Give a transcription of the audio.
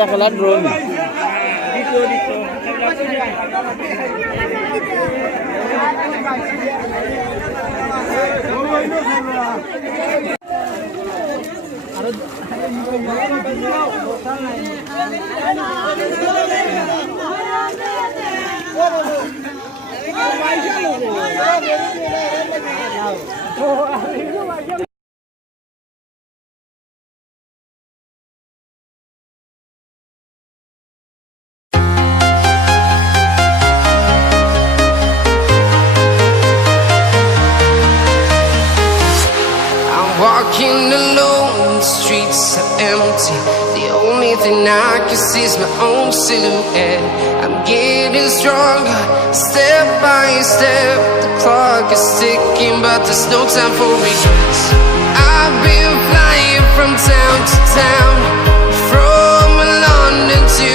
দেখালাম drone. Walking alone, the streets are empty. The only thing I can see is my own silhouette. I'm getting stronger, step by step. The clock is ticking, but there's no time for regrets. I've been flying from town to town, from London to